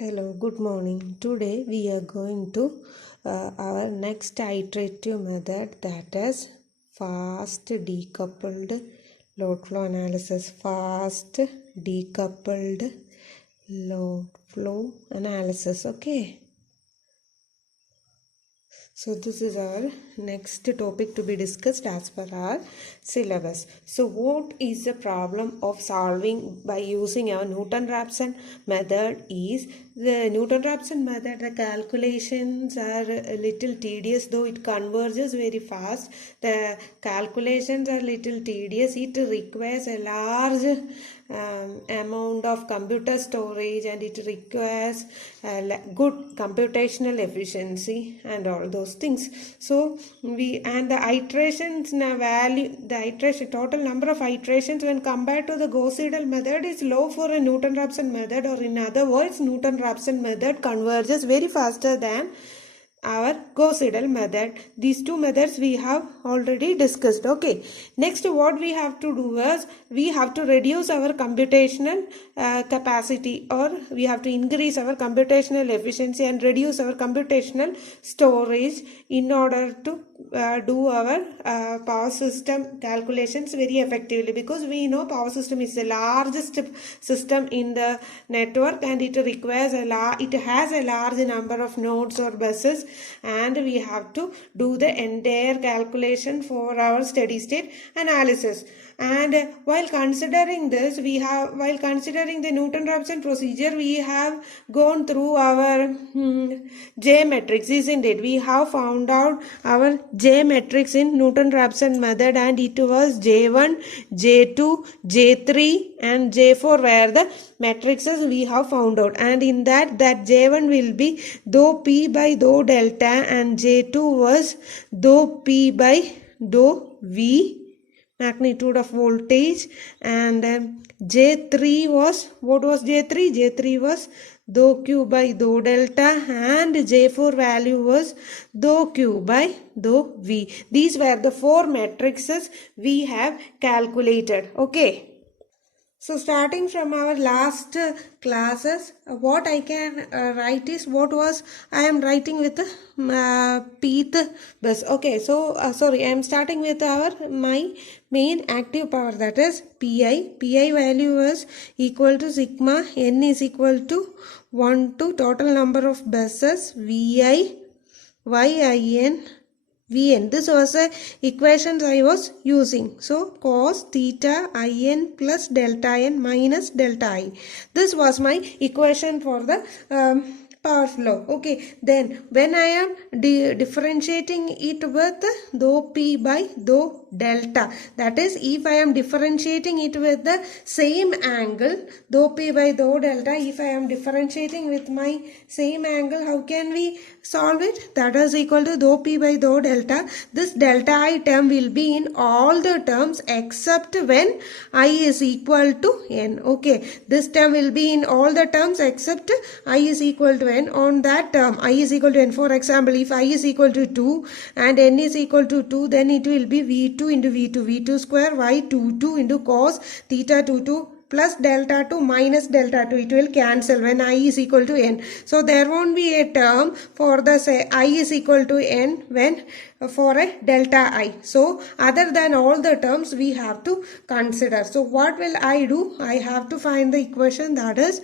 Hello, good morning. Today we are going to our next iterative method, that is fast decoupled load flow analysis. Fast decoupled load flow analysis. Okay. So this is our next topic to be discussed as per our syllabus. So what is the problem of solving by using our Newton-Raphson method is the Newton-Raphson method, the calculations are a little tedious, though it converges very fast. The calculations are little tedious. It requires a large amount of computer storage, and it requires good computational efficiency and all those things. So the iterations the iteration total number of iterations when compared to the Gauss-Seidel method is low for a Newton-Raphson method, or in other words, Newton-Raphson method converges very faster than our Gauss-Seidel method. These two methods we have already discussed. Okay, next what we have to do is we have to reduce our computational capacity, or we have to increase our computational efficiency and reduce our computational storage in order to do our power system calculations very effectively, because we know power system is the largest system in the network, and it requires it has a large number of nodes or buses, and we have to do the entire calculation for our steady state analysis. And while considering this, while considering the Newton-Raphson procedure, we have gone through our J matrix, isn't it? We have found out our J matrix in Newton-Raphson method, and it was J1, J2, J3 and J4 were the matrices we have found out. And in that J1 will be dou P by dou delta, and J2 was dou P by dou V, magnitude of voltage, and J3 was, what was J3? J3 was dou Q by dou delta, and J4 value was dou Q by dou V. These were the four matrices we have calculated. Okay. So starting from our last classes, what I can write is what was I am writing with pth bus. Okay, so sorry, I am starting with my main active power, that is Pi. Pi value is equal to sigma n is equal to 1 to total number of buses Vi, Yin, Vn. This was the equations I was using. So cos theta In plus delta n minus delta I. This was my equation for the power flow. Okay, then when I am differentiating it with dou P by dou delta, that is, if I am differentiating it with the same angle, dou P by dou delta, if I am differentiating with my same angle, how can we solve it? That is equal to dou P by dou delta. This delta I term will be in all the terms except when I is equal to n. Okay, this term will be in all the terms except I is equal to n. On that term I is equal to n, for example, if I is equal to 2 and n is equal to 2, then it will be V2 into V2 square Y22 into cos theta 22 plus delta 2 minus delta 2. It will cancel when I is equal to n. So there won't be a term for the say I is equal to n when for a delta I. So other than all the terms we have to consider. So what will I do? I have to find the equation, that is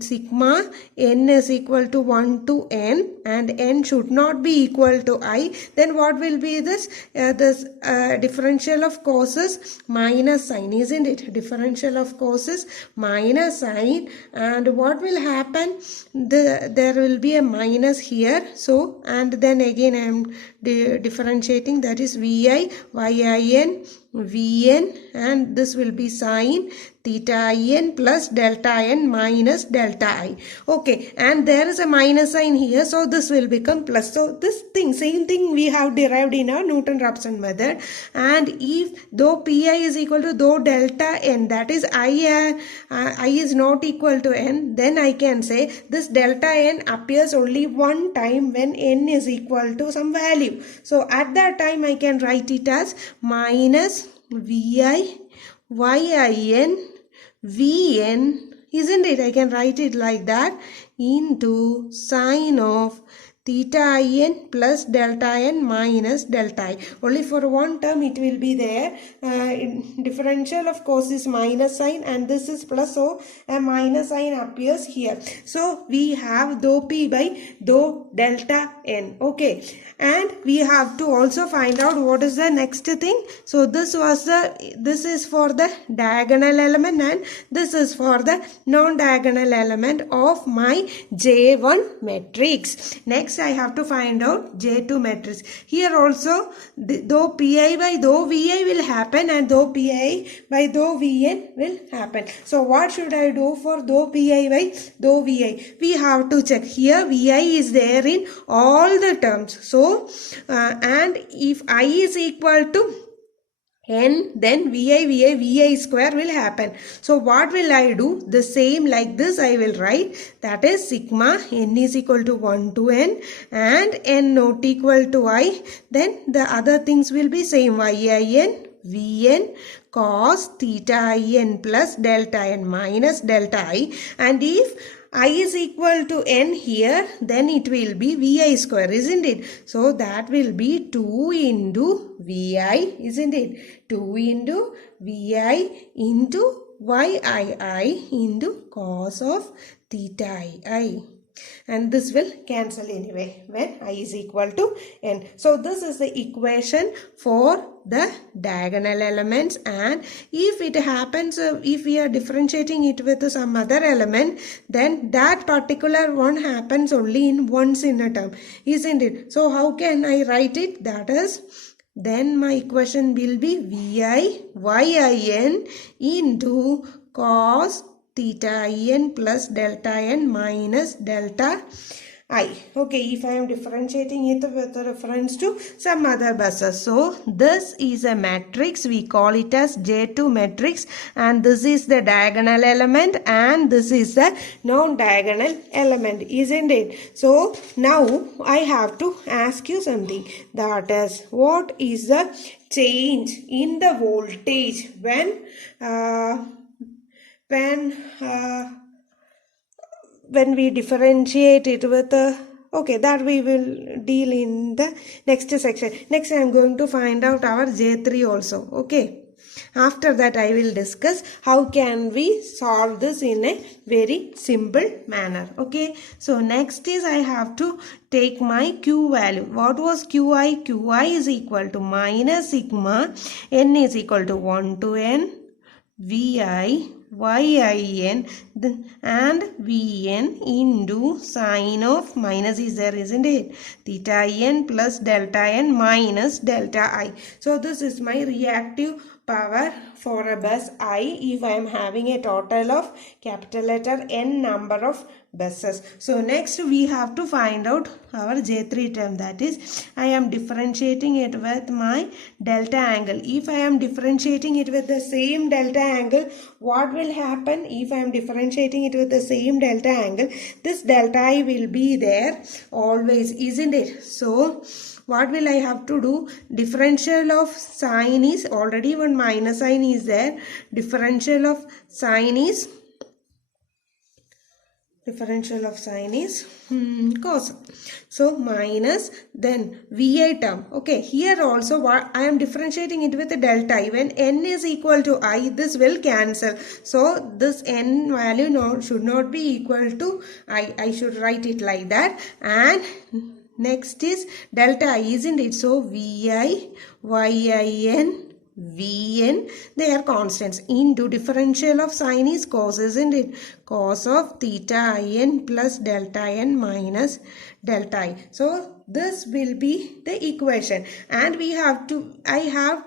sigma n is equal to 1 to n, and n should not be equal to I. Then what will be this? Differential of causes minus sine, isn't it? Differential of causes minus sine, and what will happen? There will be a minus here. So, and then again I am differentiating, that is Vi, Yin, Vn, and this will be sine theta in plus delta n minus delta I. Okay, and there is a minus sign here, so this will become plus. So this thing, same thing we have derived in our Newton-Raphson method. And if dou Pi is equal to dou delta n, that is I is not equal to n, then I can say this delta n appears only one time when n is equal to some value. So at that time I can write it as minus Vi, Yin, Vn isn't it? I can write it like that, into sine of theta in plus delta n minus delta I. Only for one term it will be there. Differential of course is minus sign and this is plus, so a minus sign appears here. So we have dou p by dou delta n. Okay, and we have to also find out what is the next thing. So this is for the diagonal element and this is for the non-diagonal element of my J1 matrix. Next I have to find out J2 matrix. Here also dou pi by dou vi will happen and dou pi by dou vn will happen. So what should I do for dou pi by dou vi? We have to check. Here vi is there in all the terms. So and if I is equal to n, then vi square will happen. So what will I do? The same like this I will write, that is sigma n is equal to 1 to n and n not equal to I. Then the other things will be same, yin vn cos theta in plus delta n minus delta I, and if I is equal to n here, then it will be vi square, isn't it? So that will be 2 into vi, isn't it? 2 into vi into yii into cos of theta I. And this will cancel anyway when I is equal to n. So this is the equation for the diagonal elements, and if it happens, if we are differentiating it with some other element, then that particular one happens only in once in a term, isn't it? So how can I write it? That is, then my equation will be vi yin into cos theta n plus delta n minus delta I. Okay, if I am differentiating it with reference to some other buses. So this is a matrix, we call it as J2 matrix, and this is the diagonal element and this is the non-diagonal element, isn't it? So now I have to ask you something, that is, what is the change in the voltage when we differentiate it with okay, that we will deal in the next section. Next I am going to find out our J3 also. Okay, after that I will discuss how can we solve this in a very simple manner. Okay, so next is I have to take my Q value. What was Qi? Qi is equal to minus sigma n is equal to 1 to n vi yin and vn into sine of, minus is there, isn't it, theta n plus delta n minus delta I. So this is my reactive power for a bus I if I am having a total of capital letter N number of buses. So next we have to find out our J3 term, that is, I am differentiating it with my delta angle. If I am differentiating it with the same delta angle, what will happen? If I am differentiating it with the same delta angle, this delta I will be there always, isn't it? So what will I have to do? Differential of sine is, already one minus sign is there, differential of sine is cos. So minus then vi term. Okay, here also what I am differentiating it with a delta I. When n is equal to I, this will cancel. So this n value should not be equal to I should write it like that. And next is delta I, isn't it? So vi yin Vn, they are constants, into differential of sine is cos, isn't it? Cos of theta in plus delta n minus delta I. So this will be the equation, and we have to, I have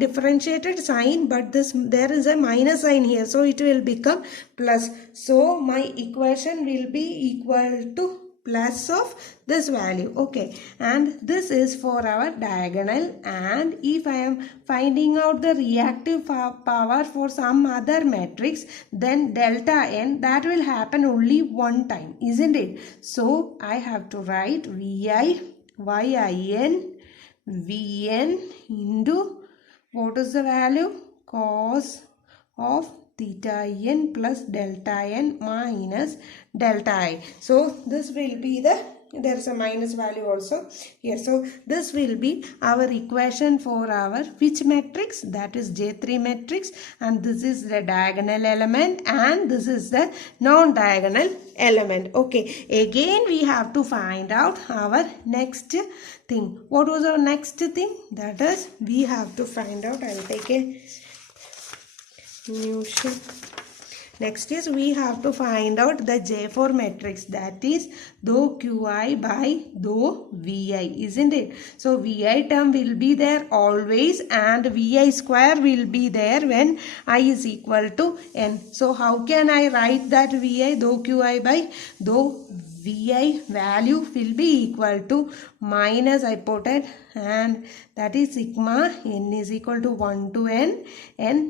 differentiated sine, but there is a minus sign here, so it will become plus. So my equation will be equal to plus of this value. Okay, and this is for our diagonal, and if I am finding out the reactive power for some other matrix, then delta n, that will happen only one time, isn't it? So I have to write vi yin vn into, what is the value? Cos of theta n plus delta n minus delta I. So this will be there is a minus value also here. So this will be our equation for our which matrix? That is J3 matrix, and this is the diagonal element and this is the non-diagonal element. Okay, again we have to find out our next thing. What was our next thing? That is we have to find out. I will take a new sheet. Next is we have to find out the J4 matrix, that is dou Qi by dou Vi, isn't it? So Vi term will be there always and Vi square will be there when I is equal to n. So how can I write that Vi? Dou Qi by dou Vi value will be equal to minus, I put it, and that is sigma n is equal to 1 to n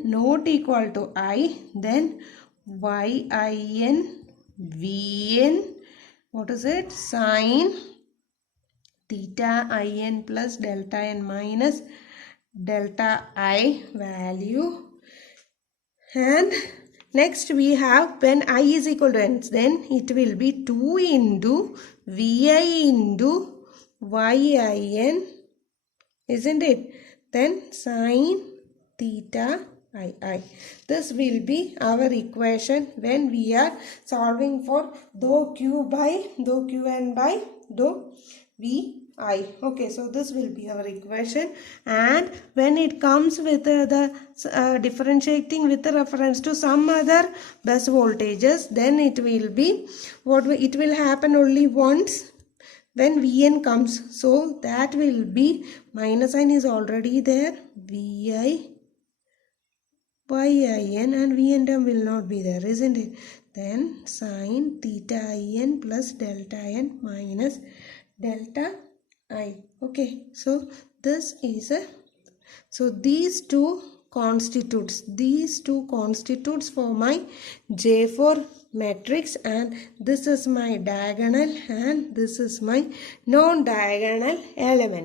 not equal to I, then Yin Vn, what is it? Sine theta In plus delta n minus delta I value. And next we have when I is equal to n, then it will be 2 into Vi into Yin, isn't it? Then sine theta I. This will be our equation when we are solving for dou Qn by dou Vi. Okay, so this will be our equation, and when it comes with the differentiating with reference to some other bus voltages, then it will be it will happen only once when Vn comes. So that will be minus sign is already there, Vi Yin, and Vn term will not be there, isn't it? Then sine theta In plus delta n minus delta I. Okay, so this is so these two constitutes for my J4 matrix, and this is my diagonal and this is my non-diagonal element.